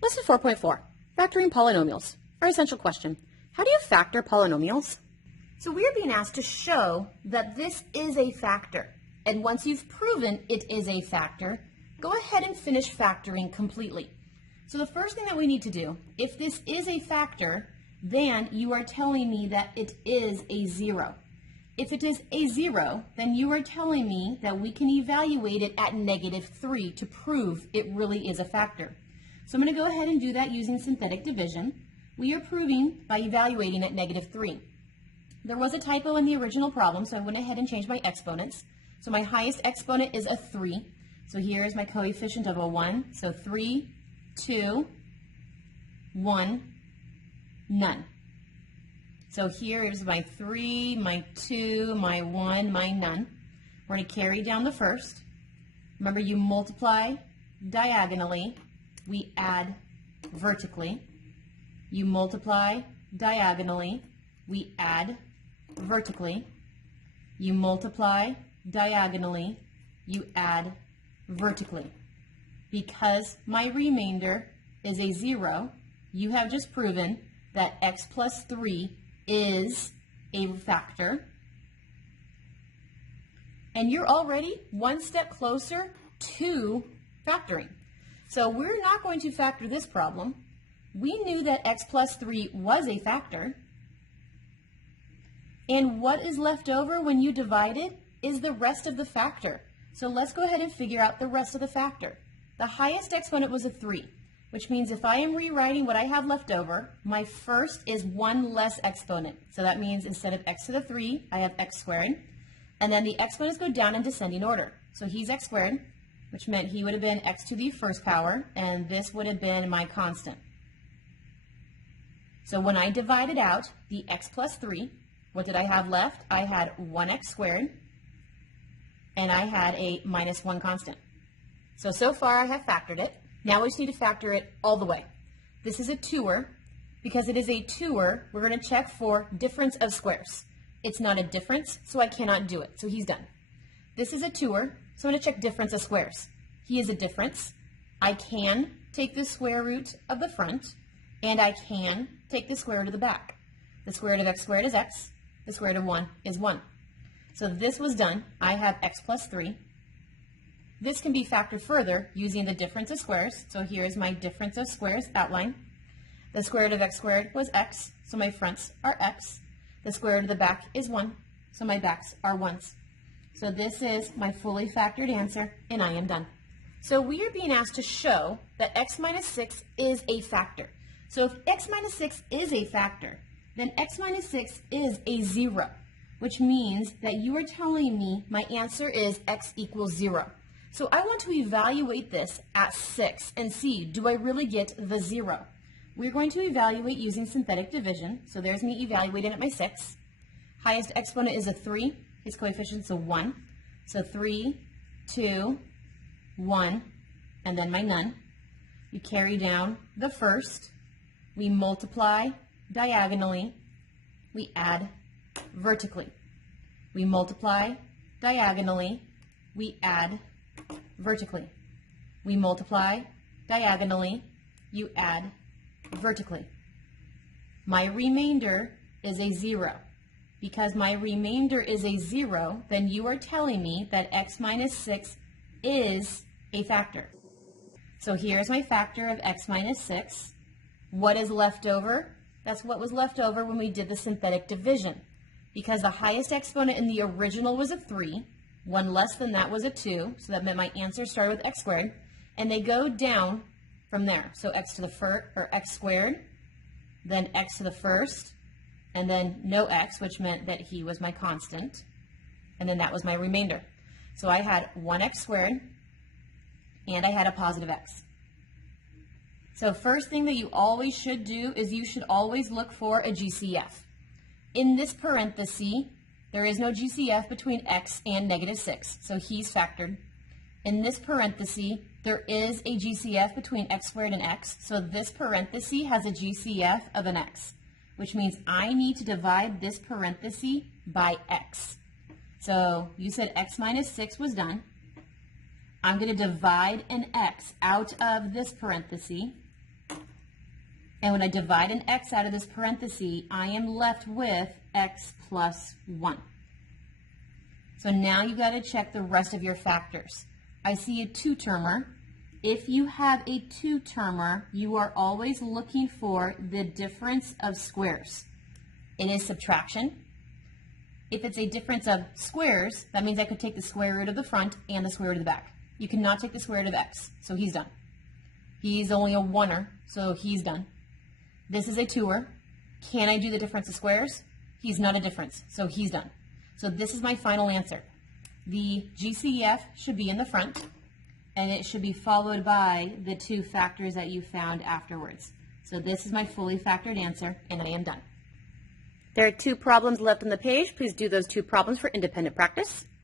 Lesson 4.4, Factoring Polynomials. Our essential question, how do you factor polynomials? So we are being asked to show that this is a factor. And once you've proven it is a factor, go ahead and finish factoring completely. So the first thing that we need to do, if this is a factor, then you are telling me that it is a 0. If it is a 0, then you are telling me that we can evaluate it at -3 to prove it really is a factor. So I'm going to go ahead and do that using synthetic division. We are proving by evaluating at -3. There was a typo in the original problem, so I went ahead and changed my exponents. So my highest exponent is a 3. So here is my coefficient of a 1. So 3, 2, 1, none. So here is my 3, my 2, my 1, my none. We're going to carry down the first. Remember, you multiply diagonally. We add vertically. You multiply diagonally. We add vertically. You multiply diagonally. You add vertically. Because my remainder is a 0, you have just proven that x plus 3 is a factor. And you're already one step closer to factoring. So we're not going to factor this problem. We knew that x plus 3 was a factor. And what is left over when you divide it is the rest of the factor. So let's go ahead and figure out the rest of the factor. The highest exponent was a 3, which means if I am rewriting what I have left over, my first is one less exponent. So that means instead of x to the 3, I have x squared. And then the exponents go down in descending order. So he's x squared, which meant he would have been x to the first power, and this would have been my constant. So when I divided out the x plus 3, what did I have left? I had 1x squared, and I had a -1 constant. So far I have factored it. Now we just need to factor it all the way. This is a 2er. Because it is a 2er, we're going to check for difference of squares. It's not a difference, so I cannot do it. So he's done. This is a 2er. So I'm going to check difference of squares. He is a difference. I can take the square root of the front, and I can take the square root of the back. The square root of x squared is x. The square root of 1 is 1. So this was done. I have x plus 3. This can be factored further using the difference of squares. So here is my difference of squares outline. The square root of x squared was x, so my fronts are x. The square root of the back is 1, so my backs are 1s. So this is my fully factored answer, and I am done. So we are being asked to show that x minus 6 is a factor. So if x minus 6 is a factor, then x minus 6 is a 0, which means that you are telling me my answer is x equals 0. So I want to evaluate this at 6 and see, do I really get the 0? We're going to evaluate using synthetic division. So there's me evaluating at my 6. Highest exponent is a 3. His coefficient is a 1. So 3, 2, 1, and then my none. You carry down the first. We multiply diagonally. We add vertically. We multiply diagonally. We add vertically. We multiply diagonally. You add vertically. My remainder is a 0. Because my remainder is a 0, then you are telling me that x minus 6 is a factor. So here's my factor of x minus 6. What is left over? That's what was left over when we did the synthetic division. Because the highest exponent in the original was a 3, one less than that was a 2, so that meant my answer started with x squared, and they go down from there. So x to the first, or x squared, then x to the first, and then no x, which meant that he was my constant, and then that was my remainder. So I had 1x squared, and I had a positive x. So first thing that you always should do is you should always look for a GCF. In this parenthesis, there is no GCF between x and -6, so he's factored. In this parenthesis, there is a GCF between x squared and x, so this parenthesis has a GCF of an x, which means I need to divide this parenthesis by x. So you said x minus 6 was done. I'm going to divide an x out of this parenthesis. And when I divide an x out of this parenthesis, I am left with x plus 1. So now you've got to check the rest of your factors. I see a 2-termer. If you have a 2-termer, you are always looking for the difference of squares. It is subtraction. If it's a difference of squares, that means I could take the square root of the front and the square root of the back. You cannot take the square root of x, so he's done. He's only a 1-er, so he's done. This is a 2-er. Can I do the difference of squares? He's not a difference, so he's done. So this is my final answer. The GCF should be in the front, and it should be followed by the 2 factors that you found afterwards. So this is my fully factored answer, and I am done. There are 2 problems left on the page. Please do those 2 problems for independent practice.